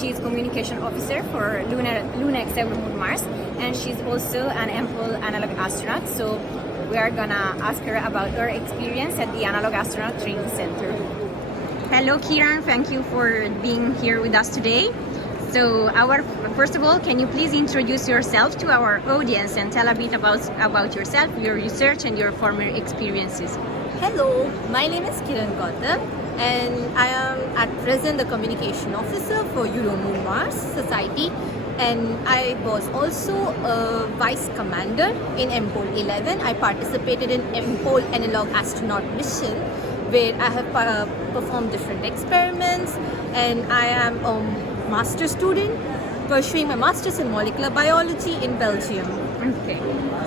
She's communication officer for Luna X7 Moon Mars, and she's also an Ample analog astronaut. So we are gonna ask her about her experience at the Analog Astronaut Training Center. Hello, Kiran. Thank you for being here with us today. So, first of all, can you please introduce yourself to our audience and tell a bit about yourself, your research, and your former experiences? Hello, my name is Kiran Gautam, and I am at present the communication officer for Moon Mars Society, and I was also a vice commander in MPOL 11. I participated in MPOL analog astronaut mission, where I have performed different experiments, and I am a master student pursuing my master's in molecular biology in Belgium. Okay,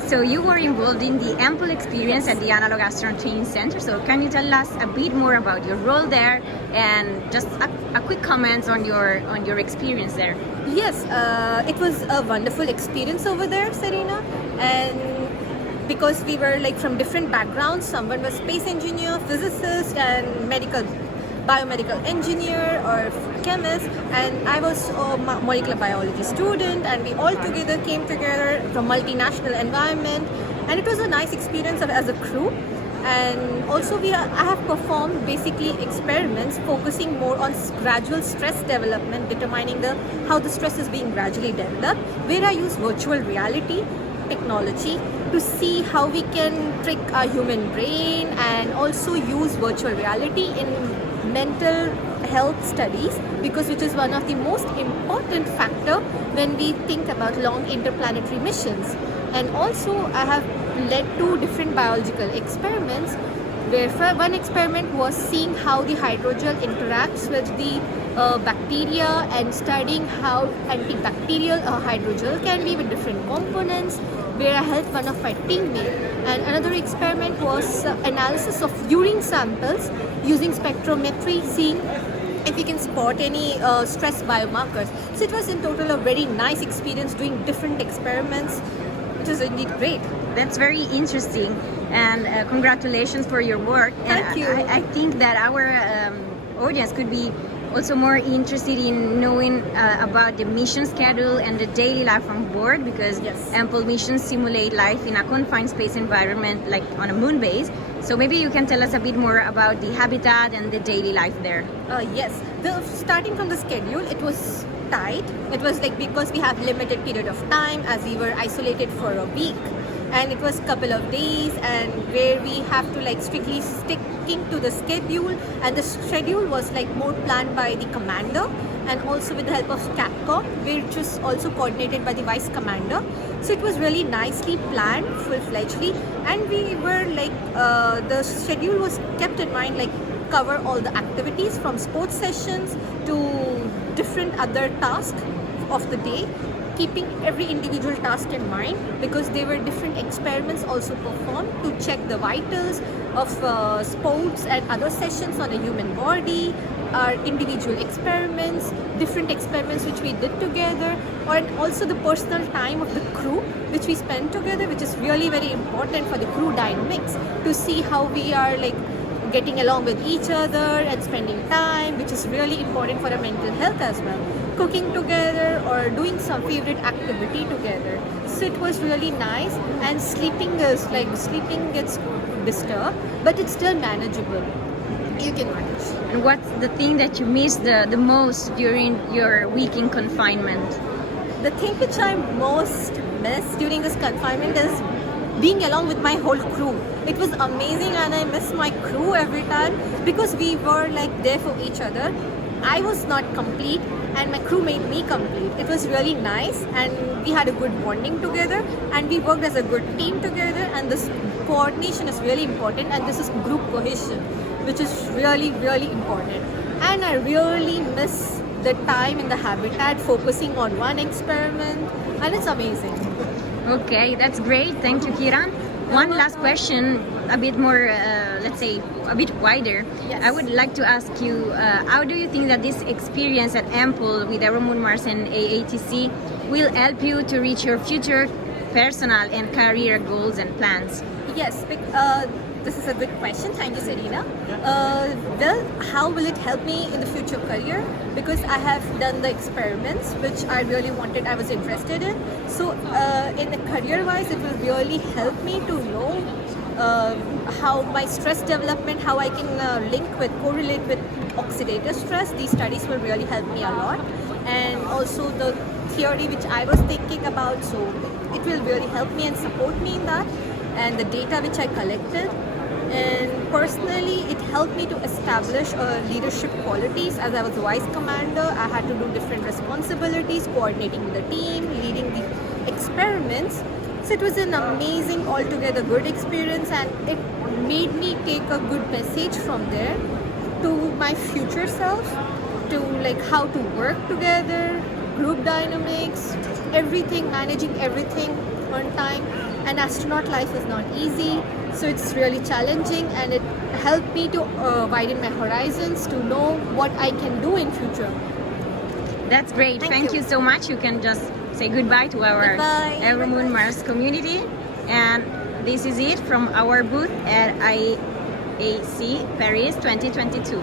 so you were involved in the ample experience at the Analog Astronaut Training Center. So can you tell us a bit more about your role there and just a quick comment on your experience there? Yes, it was a wonderful experience over there, Serena, and because we were like from different backgrounds. Someone was space engineer, physicist, and biomedical engineer or chemist, and I was a molecular biology student, and we all together came together from multinational environment, and it was a nice experience as a crew. And also I have performed basically experiments focusing more on gradual stress development, determining how the stress is being gradually developed, where I use virtual reality technology to see how we can trick our human brain, and also use virtual reality in mental health studies, because which is one of the most important factor when we think about long interplanetary missions. And also I have led 2 different biological experiments, where one experiment was seeing how the hydrogel interacts with the bacteria, and studying how antibacterial hydrogel can be with different components, where I helped one of my teammates. And another experiment was analysis of urine samples using spectrometry, seeing if we can spot any stress biomarkers. So it was in total a very nice experience doing different experiments, which is indeed great. That's very interesting, and congratulations for your work. Thank you. I think that our audience could be also more interested in knowing about the mission schedule and the daily life on board, because Yes. ample missions simulate life in a confined space environment like on a moon base. So maybe you can tell us a bit more about the habitat and the daily life there. Yes, starting from the schedule, it was tight. It was like because we have limited period of time, as we were isolated for a week, and it was couple of days, and where we have to like strictly sticking to the schedule, and the schedule was like more planned by the commander, and also with the help of StatCom, which was also coordinated by the vice commander. So it was really nicely planned, full-fledgedly, and we were like the schedule was kept in mind, like cover all the activities from sports sessions to different other tasks of the day, keeping every individual task in mind, because there were different experiments also performed to check the vitals of sports and other sessions on a human body, our individual experiments, different experiments which we did together, and also the personal time of the crew which we spent together, which is really very important for the crew dynamics, to see how we are like getting along with each other and spending time, which is really important for our mental health as well. Cooking together or doing some favorite activity together. So it was really nice, and sleeping gets disturbed, but it's still manageable. You can manage. And what's the thing that you missed the most during your week in confinement? The thing which I most miss during this confinement is being along with my whole crew. It was amazing, and I miss my crew every time, because we were like there for each other. I was not complete, and my crew made me complete. It was really nice, and we had a good bonding together, and we worked as a good team together, and this coordination is really important, and this is group cohesion, which is really, really important. And I really miss the time in the habitat, focusing on one experiment, and it's amazing. Okay, that's great. Thank you, Kiran. One last question, a bit more, let's say, a bit wider. Yes. I would like to ask you, how do you think that this experience at Ample with Moon Mars and AATC will help you to reach your future personal and career goals and plans? Yes, This is a good question. Thank you, Serena. Well, how will it help me in the future career? Because I have done the experiments which I really wanted, I was interested in. So in the career-wise, it will really help me to know how my stress development, how I can correlate with oxidative stress. These studies will really help me a lot. And also the theory which I was thinking about, so it will really help me and support me in that. And the data which I collected. And personally, it helped me to establish leadership qualities. As I was vice commander, I had to do different responsibilities, coordinating with the team, leading the experiments. So it was an amazing, altogether good experience, and it made me take a good message from there to my future self, to like how to work together, group dynamics, everything, managing everything on time. And astronaut life is not easy, so it's really challenging, and it helped me to widen my horizons, to know what I can do in future. That's great. Thank you so much. You can just say goodbye to our EMMAARS community. And this is it from our booth at IAC Paris 2022.